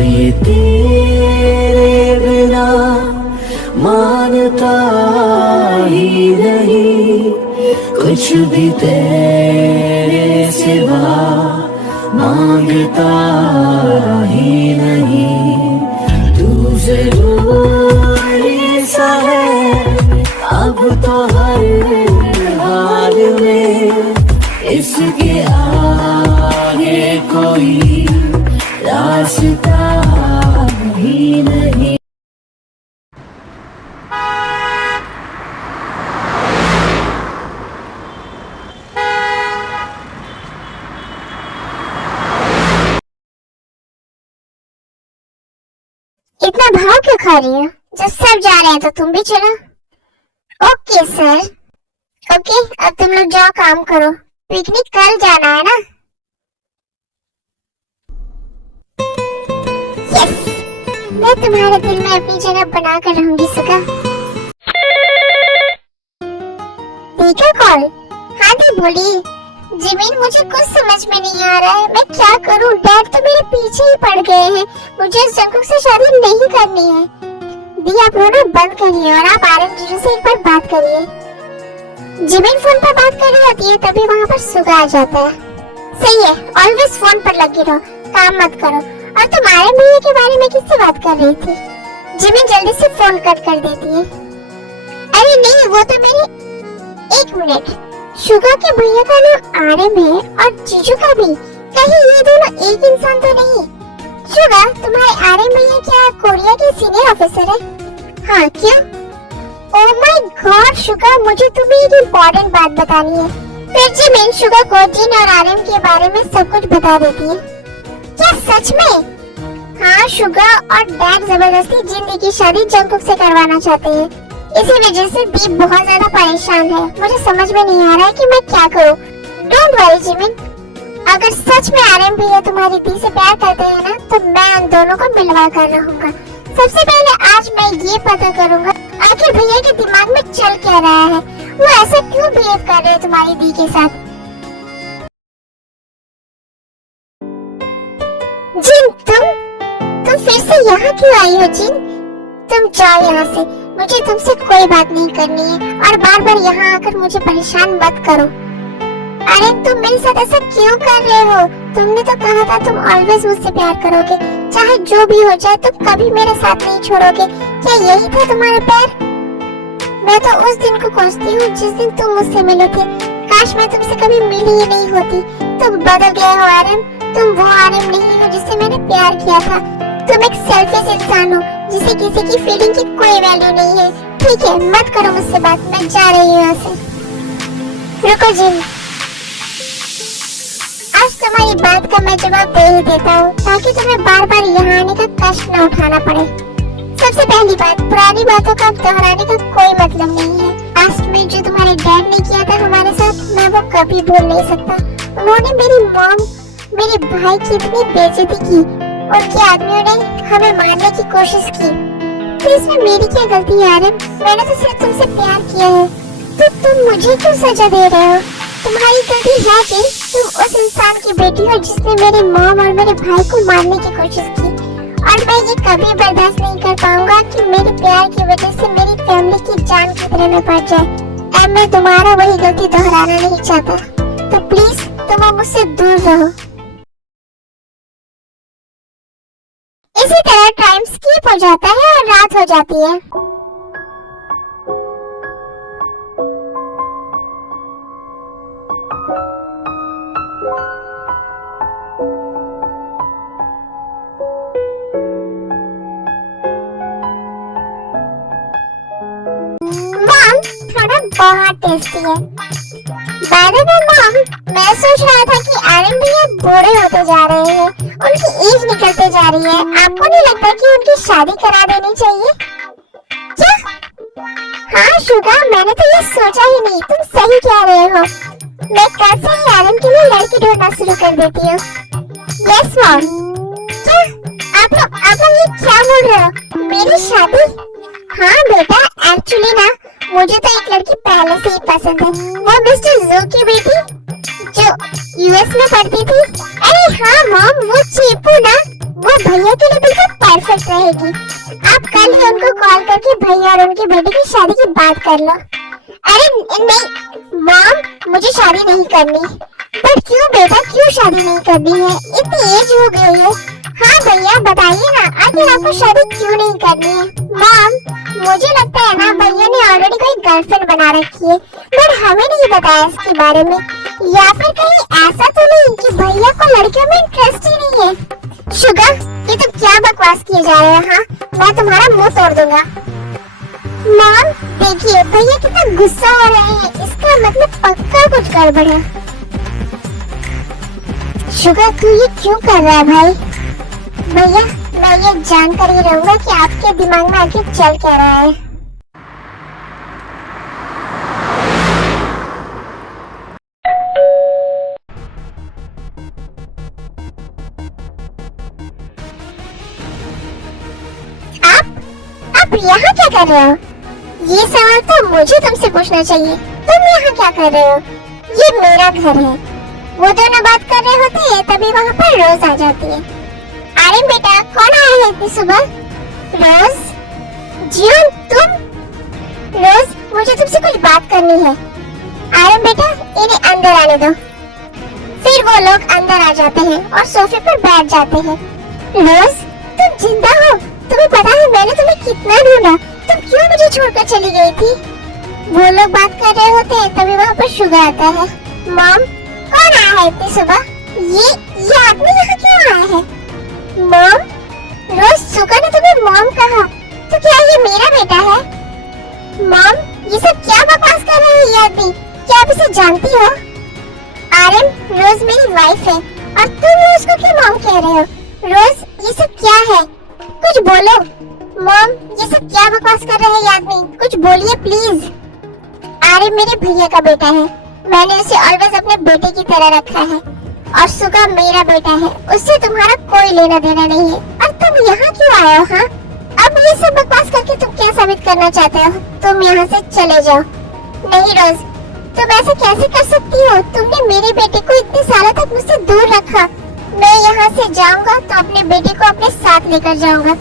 ये तेरे बिना मानता ही नहीं, कुछ भी तेरे सिवा मांगता ही नहीं। तू जरूरी सा है अब तो हर हाल में, इसके आगे कोई रास्ता ही नहीं। इतना भाव क्यों खा रही हो? जब सब जा रहे हैं तो तुम भी चलो। ओके सर, ओके अब तुम लोग जाओ, काम करो, पिकनिक कल जाना है ना। यस, मैं तुम्हारे दिल में अपनी जगह बना कर रहूंगी सुगा। देखा कॉल? हाँ दी बोली। जिमिन मुझे कुछ समझ में नहीं आ रहा है, मैं क्या करूं? डैड तो मेरे पीछे ही पड़ गए हैं, मुझे इस जंकुक से शादी नहीं करनी है। दी आप रोना बंद करिए और आप आरएम जीजू से एक बार बात करिए। जिमिन फोन पर बात कर रही होती है तभी वहाँ पर सुगा आ जाता है। सही है, ऑलवेज फोन पर लगी रहो, काम मत करो। और तुम आरएम भैया के बारे में किससे बात कर रही थी? जिमिन जल्दी से फोन कट कर देती है। अरे नहीं, वो तो मेरी, एक मिनट, शुगा के भैया का नाम आरएम है और जीजू का भी, कहीं ये दोनों एक इंसान तो नहीं? शुगा, तुम्हारे आरएम भैया क्या कोरिया के सीनियर ऑफिसर है? हाँ, क्यों? ओह माय गॉड शुगा, मुझे तुम्हें एक इम्पोर्टेंट बात बतानी है। फिर जिमिन शुगा को जिन और आरएम के बारे में सब कुछ बता देती है। क्या सच में? हाँ शुगा और डैड जबरदस्ती जिन की शादी जंकुक से करवाना चाहते हैं, इसी वजह से दीप बहुत ज्यादा परेशान है। मुझे समझ में नहीं आ रहा है कि मैं क्या करूं। डोंट वरी जिमिन, अगर सच में आरएम भैया तुम्हारी दी से प्यार करते हैं ना, तो मैं उन दोनों को मिलवा कर रहूंगा। सबसे पहले आज मैं ये पता करूंगा आखिर भैया के दिमाग में चल क्या रहा है, वो ऐसा क्यों बिहेव कर रहे हैं तुम्हारी दी के साथ। जिन, तुम फिर से यहाँ क्यों आई हो जिन? तुम जाओ यहाँ से, मुझे तुमसे कोई बात नहीं करनी है और बार बार यहाँ आकर मुझे परेशान मत करो। अरे तुम मेरे साथ ऐसा क्यों कर रहे हो? तुमने तो कहा था तुम ऑलवेज मुझसे प्यार करोगे, चाहे जो भी हो जाए तुम कभी मेरा साथ नहीं छोड़ोगे। क्या यही था तुम्हारा प्यार? मैं तो उस दिन को कोसती हूँ जिस दिन तुम मुझसे मिले थे। काश मैं तुमसे कभी मिली ही नहीं होती। तुम बदल गए हो आरएम, तुम वो आरएम नहीं हो जिससे मैंने प्यार किया था। तुम एक सेल्फिश इंसान हो जिसे किसी की फीलिंग की कोई वैल्यू नहीं है। ठीक है, मत करो मुझसे बात, मैं जा रही हूँ यहाँ से। रुको जिन, आज तुम्हारी बात का मैं जवाब दे ही देता हूँ ताकि तुम्हें बार बार यहाँ आने का कष्ट न उठाना पड़े। सबसे पहली बात, पुरानी बातों का दोहराने का कोई मतलब नहीं है। पास्ट में जो तुम्हारे डैड ने किया था हमारे साथ, मैं वो कभी भूल नहीं सकता। उन्होंने मेरी मॉम, मेरे भाई की इतनी बेइज्जती की, उनके आदमियों ने हमें मारने की कोशिश की। तो इसमें मेरी क्या गलती है आरएम? मैंने तो सिर्फ तुमसे प्यार किया है, तो तुम मुझे क्यों सजा दे रहे हो? तुम्हारी गलती है कि तुम उस इंसान की बेटी हो जिसने मेरे मॉम और मेरे भाई को मारने की कोशिश की, और मैं ये कभी बर्दाश्त नहीं कर पाऊंगा कि मेरे प्यार की वजह से मेरी फैमिली की जान खतरे में पड़ जाए। अब मैं तुम्हारा वही गलती दोहराना नहीं चाहता, तो प्लीज तुम मुझसे दूर रहो। इसी तरह टाइम स्किप हो जाता है और रात हो जाती है। बहुत टेस्टी है। बाय द वे मॉम, मैं सोच रहा था कि आरएम भैया बूढ़े होते जा रहे हैं, उनकी एज निकलते जा रही है। आपको नहीं लगता कि उनकी शादी करा देनी चाहिए? क्या? हाँ शुगा, मैंने तो ये सोचा ही नहीं। तुम सही कह रहे हो। मैं कल से ही आरएम के लिए लड़की ढूंढना शुरू कर देती हूँ। Yes mom. क्या? आप लोग ये क्या बोल रहे हो? मेरी शादी? हाँ बेटा, एक्चुअली ना मुझे तो एक लड़की पहले से ही पसंद है, वो मिस्टर जू की बेटी जो यूएस में पढ़ती थी। अरे हाँ मॉम, वो चीपू ना, वो भैया के लिए रहेगी। आप कल ही उनको कॉल करके भैया और उनके बेटे की शादी की बात कर लो। अरे नहीं मॉम, मुझे शादी नहीं करनी। पर क्यों बेटा, क्यों शादी नहीं करनी है? इतनी एज हो गई है। हाँ भैया बताइए ना, आखिर आपको शादी क्यों नहीं करनी है? मॉम, मुझे लगता है ना भैया ने ऑलरेडी कोई गर्लफ्रेंड बना रखी है, पर हमें नहीं बताया इसके बारे में। या फिर कहीं ऐसा तो नहीं कि भैया को लड़कियों में इंटरेस्ट ही नहीं है? शुगर, ये तो क्या बकवास किए जा रहे हैं? हाँ, मैं तुम्हारा मुंह तोड़ दूंगा। मॉम देखिए भैया कितना गुस्सा हो रहे हैं, इसका मतलब पक्का कुछ गड़बड़ है। शुगर तू ये क्यों कर रहा है भाई? भैया मैं ये जानकर ही रहूंगा कि आपके दिमाग में आखिर चल क्या रहा है। आप यहाँ क्या कर रहे हो? ये सवाल तो मुझे तुमसे पूछना चाहिए। तुम यहाँ क्या कर रहे हो? ये मेरा घर है। वो दोनों बात कर रहे होते हैं तभी वहाँ पर रोज आ जाती है। अरे बेटा कौन आया है इतनी सुबह? रोज? जियोन तुम? रोज मुझे तुमसे कुछ बात करनी है। अरे बेटा इन्हें अंदर आने दो। फिर वो लोग अंदर आ जाते हैं और सोफे पर बैठ जाते हैं। रोज तुम जिंदा हो? तुम्हें पता है मैंने तुम्हें कितना ढूंढा, तुम क्यों मुझे छोड़कर चली गई थी? वो लोग बात कर रहे होते हैं तभी वहाँ पर शुगर आता है। मॉम कौन आया है इतनी सुबह? ये आदमी यहाँ क्यों आया है? मॉम, रोज सुगा ने तुम्हें मॉम कहा, तो क्या ये मेरा बेटा है? मॉम, ये सब क्या बकवास कर रही है ये आदमी? क्या आप इसे जानती हो? आर्यन, रोज मेरी वाइफ है और तुम उसको क्यों मॉम कह रहे हो? रोज, ये सब क्या है? कुछ बोलो। मॉम, ये सब क्या बकवास कर रहा है ये आदमी? कुछ बोलिए प्लीज। आर्यन मेरे भैया का बेटा है, मैंने उसे ऑलवेज अपने बेटे की तरह रखा है और सुगा मेरा बेटा है, उससे तुम्हारा कोई लेना देना नहीं है। और तुम यहाँ क्यों आए हो? हाँ, अब ये सब बकवास करके तुम क्या साबित करना चाहते हो? तुम यहाँ से चले जाओ। नहीं रोज, तुम ऐसा कैसे कर सकती हो? तुमने मेरे बेटे को इतने सालों तक मुझसे दूर रखा। मैं यहाँ से जाऊँगा तो अपने बेटे को अपने साथ लेकर जाऊँगा।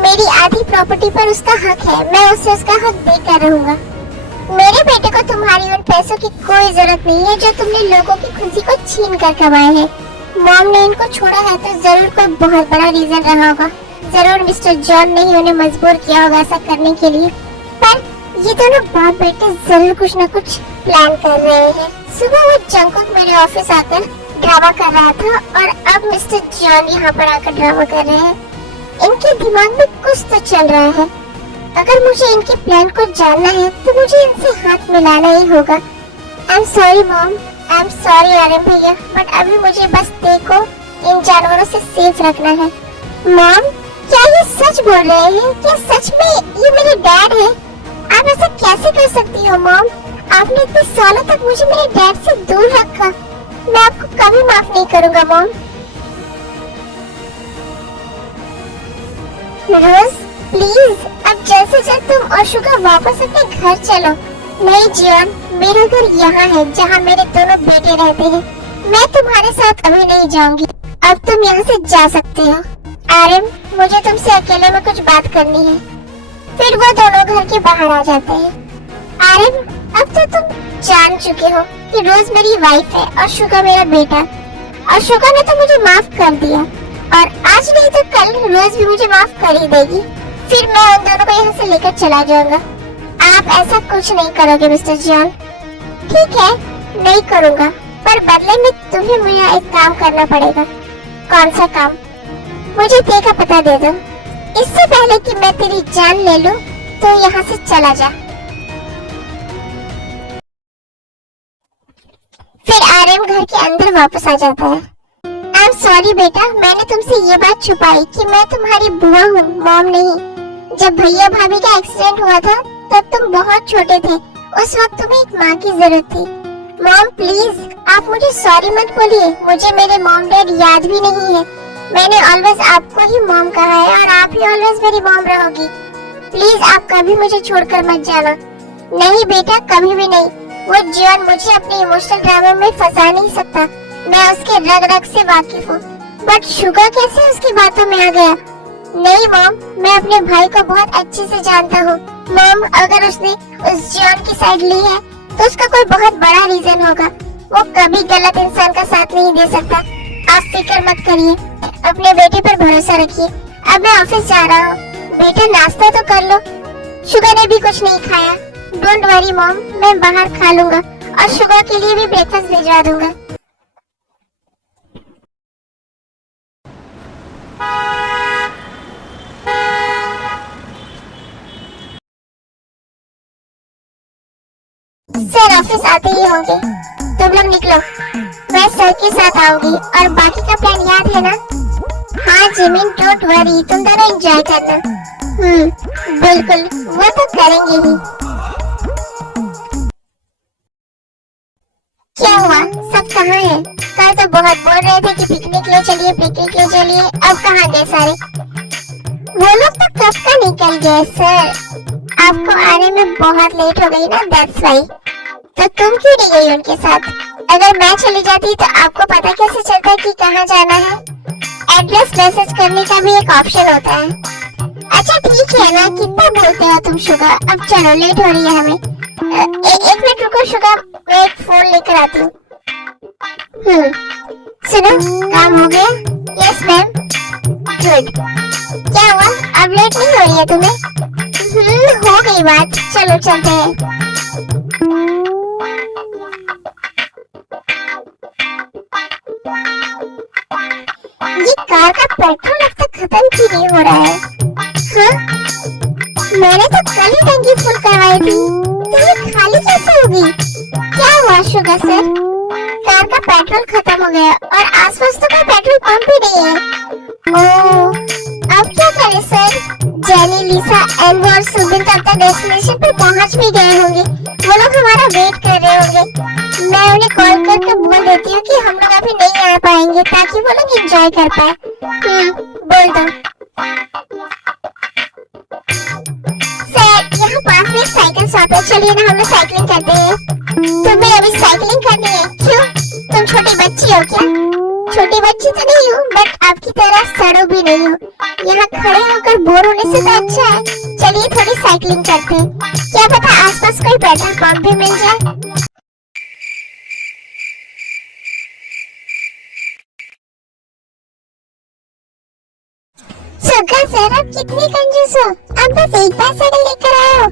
मेरी आधी प्रॉपर्टी पर उसका हक है, मैं उसे उसका हक देकर रहूँगा। मेरे बेटे को तुम्हारी उन पैसों की कोई जरूरत नहीं है जो तुमने लोगों की खुशी को छीन कर कमाए हैं। मॉम ने इनको छोड़ा है तो जरूर कोई बहुत बड़ा रीजन रहा होगा। जरूर मिस्टर जॉन ने ही उन्हें मजबूर किया होगा ऐसा करने के लिए। पर ये दोनों बाप बेटे जरूर कुछ न कुछ प्लान कर रहे हैं। सुबह वो जंकुक मेरे ऑफिस आकर ड्रामा कर रहा था और अब मिस्टर जॉन यहाँ पर आकर ड्रामा कर रहे हैं। इनके दिमाग में कुछ तो चल रहा है। अगर मुझे इनके प्लान को जानना है तो मुझे इनसे हाथ मिलाना ही होगा। I am sorry mom, I am sorry Aryan भैया, बट अभी मुझे बस देखो इन जानवरों से सेफ रखना है। मॉम, क्या ये सच बोल रहे हैं? क्या सच में ये मेरे डैड है? आप ऐसा कैसे कर सकती हो मॉम? आपने इतने सालों तक मुझे मेरे डैड से दूर रखा। मैं आपको कभी माफ नहीं करूंगा मॉम। रोज प्लीज, अब जल्द से जल्द तुम और शुगा वापस अपने घर चलो। नहीं जियोन, मेरा घर यहाँ है जहाँ मेरे दोनों बेटे रहते हैं। मैं तुम्हारे साथ कभी नहीं जाऊंगी। अब तुम यहाँ से जा सकते हो। आर्यन, मुझे तुमसे अकेले में कुछ बात करनी है। फिर वो दोनों घर के बाहर आ जाते हैं। आर्यन, अब तो तुम जान चुके हो कि रोज मेरी वाइफ है और शुगा मेरा बेटा। और शुगा ने तो मुझे माफ कर दिया और आज नहीं तो कल रोज भी मुझे माफ कर ही देगी। फिर मैं उन दोनों को यहाँ से लेकर चला जाऊंगा। आप ऐसा कुछ नहीं करोगे मिस्टर जॉन? ठीक है, नहीं करूँगा, पर बदले में तुम्हें मुझे एक काम करना पड़ेगा। कौन सा काम? मुझे ते का पता दे दो। इससे पहले कि मैं तेरी जान ले लूं, तो यहाँ से चला जा। फिर आर्यन घर के अंदर वापस आ जाता है। आई एम सॉरी बेटा, मैंने तुमसे ये बात छुपाई कि मैं तुम्हारी बुआ हूँ, मॉम नहीं। जब भैया भाभी का एक्सीडेंट हुआ था तब तुम बहुत छोटे थे। उस वक्त तुम्हें एक माँ की जरूरत थी। मॉम प्लीज, आप मुझे सॉरी मत बोलिए। मुझे मेरे मॉम डैड याद भी नहीं है। मैंने ऑलवेज आपको ही मॉम कहा है और आप ही ऑलवेज मेरी मॉम रहोगी। प्लीज आप कभी मुझे छोड़कर मत जाना। नहीं बेटा, कभी भी नहीं। वो जॉन मुझे अपने इमोशनल ड्रामा में फंसा नहीं सकता। मैं उसके रग रग से वाकिफ हूँ। बट शुगा कैसे उसकी बातों में आ गया? नहीं मॉम, मैं अपने भाई को बहुत अच्छे से जानता हूँ। मॉम, अगर उसने उस जॉन की साइड ली है तो उसका कोई बहुत बड़ा रीजन होगा। वो कभी गलत इंसान का साथ नहीं दे सकता। आप फिक्र मत करिए, अपने बेटे पर भरोसा रखिए। अब मैं ऑफिस जा रहा हूँ। बेटा नाश्ता तो कर लो, शुगर ने भी कुछ नहीं खाया। डोंट वरी मॉम, मैं बाहर खा लूंगा और शुगर के लिए भी ब्रेकफास्ट भिजवा दूंगा। सर ऑफिस आते ही होंगे, तुम लोग निकलो। मैं सर के साथ आऊंगी और बाकी का प्लान याद है ना? हाँ जिमिन, डोंट वरी, तुम दोनों एंजॉय करना। बिल्कुल, वो तो करेंगे ही। क्या हुआ, सब कहाँ है? कल तो बहुत बोल रहे थे कि पिकनिक ले चलिए, पिकनिक ले चलिए, अब कहाँ गए सारे? वो लोग तो कब का निकल गए सर। आपको आने में बहुत लेट हो गई ना, दैट्स व्हाई। तो तुम क्यों नहीं गई उनके साथ? अगर मैं चली जाती तो आपको पता कैसे चलता कि कहाँ जाना है? एड्रेस मैसेज करने का भी एक ऑप्शन होता है। अच्छा ठीक है ना, कितना बोलते हो तुम शुगर। अब चलो, लेट हो रही है हमें। एक मिनट रुको शुगर, मैं एक फोन लेकर आती हूँ। सुनो, काम हो गया? Yes ma'am. गुड। क्या हुआ, अब लेट नहीं हो रही है तुम्हें? हो गई बात, चलो चलते हैं। ये कार का पेट्रोल अब तक खत्म क्यों नहीं हो रहा है? हाँ? मैंने तो कल ही टंकी फुल करवाई थी, तो ये खाली कैसे होगी? क्या हुआ शुगर सर? कार का पेट्रोल खत्म हो गया और आसपास तो कोई पेट्रोल पंप ही नहीं है। ओह, अब क्या करें सर? जेनी, लिसा, एल्वो और सुबिन तो अपना डेस्टिनेशन पर पहुंच भी गए होंगे। वो लोग हमारा वेट कर रहे होंगे। मैं उन्हें कॉल करके बोल देती हूँ कि हम लोग अभी नहीं आ पाएंगे, ताकि वो लोग एंजॉय कर पाए। बोल दो। सर, यहाँ पास में एक साइकिल शॉप है, चलिए ना हम लोग साइकिलिंग करते हैं। तुम्हें अभी साइकिलिंग करनी है? क्यों, तुम छोटी बच्ची हो क्या? छोटी बच्ची तो नहीं हूँ, बट आपकी तरह सड़ो भी नहीं हूँ। यहाँ खड़े होकर बोर होने से तो अच्छा है, चलिए थोड़ी साइकिलिंग करते हैं। क्या पता आसपास कोई पेट्रोल पंप भी मिल जाए। शुगर सर, आप कितनी कंजूस हो। आप बस एक बार साइकिल लेकर आए हो।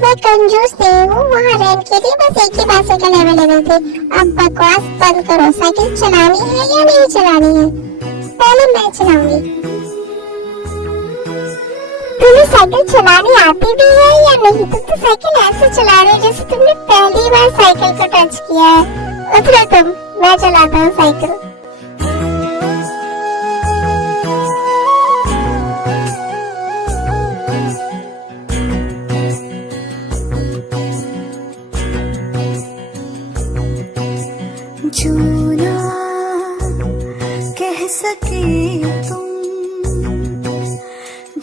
मैं कंजूस नहीं हूँ, वहाँ रेंट के लिए बस एक ही बाइसाइकिल अवेलेबल थे। अब बकवास बंद करो। साइकिल चलानी है या नहीं चलानी है? पहले मैं चलाऊंगी। तुम्हें साइकिल चलानी आती भी है या नहीं? तुम तो साइकिल ऐसे चला रहे हो जैसे तुमने पहली बार साइकिल को टच किया है। उतरो तुम, मैं चलाता हूँ साइकिल। जो ना कह सके तुम,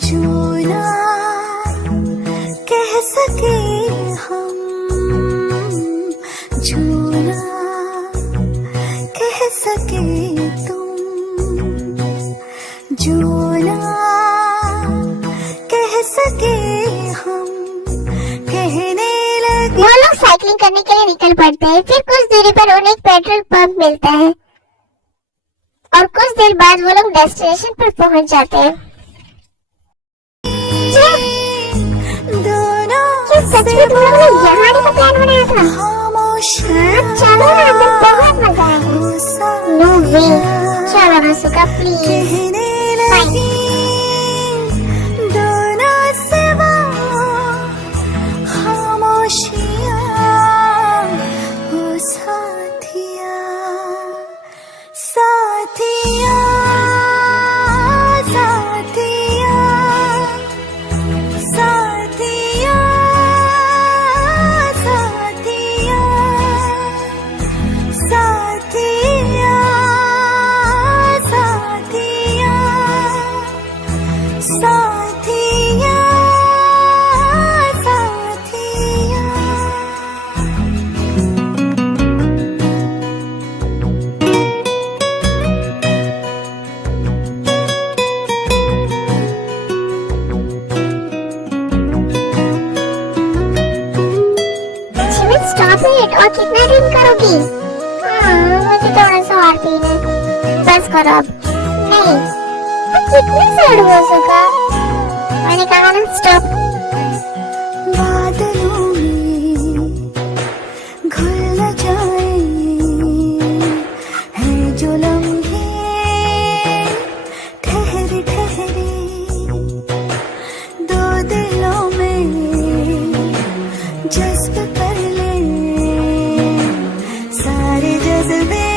जो ना कह सके हम, जो ना कह सके तुम, जो ना कह सके हम, कहने लगे। वो लोग साइकिलिंग करने के लिए निकल पड़ते हैं। फिर कुछ दूरी पर उन्हें एक पेट्रोल पंप मिलता है और कुछ देर बाद वो लोग डेस्टिनेशन पर पहुंच जाते हैं। क्या सच में तुम लोगों ने यहाँ आने का प्लान बनाया था? हाँ, चलो ना, हमें बहुत मजा आएगा। नो वे, चलो ना सुगा प्लीज। विस्की? मुझे थोड़ा सा और पीना है। बस करो अब। नहीं, तो कितने सड़ हो सका? मैंने कहा ना स्टॉप। बादलों में घुल न जाए हैं जो लम्हे ठहरे ठहरे, दो दिलों में जज्ब कर ले सारे जज्बे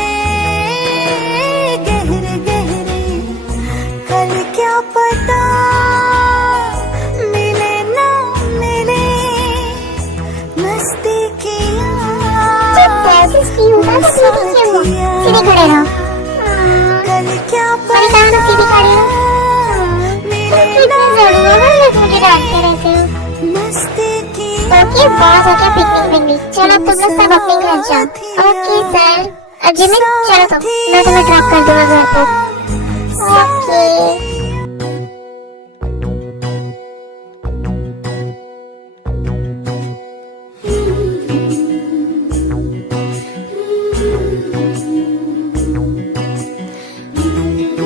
गहरे गहरे। कल क्या पता मिले ना मिले मस्ती किया जब गैसेस की होगा तो सीधी क्यों हो? सीधे खड़े रहो। कल क्या मैंने कहा ना सीधे खड़े रहो। कितने जरूर लोग मुझे डांटते रहते हो। मस्ती की ओके बहुत हो गया पिकनिक पिकनिक। चलो तुम लोग सब अपने घर जाओ। Okay sir. जिमिन चलो तुम, मैं तुम्हें ड्रॉप कर दूंगा घर पे। ओके।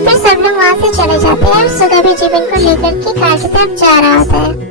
फिर सब लोग वहाँ से चले जाते हैं और सुगा भी जिमिन को लेकर के कार की तरफ जा रहा होता है।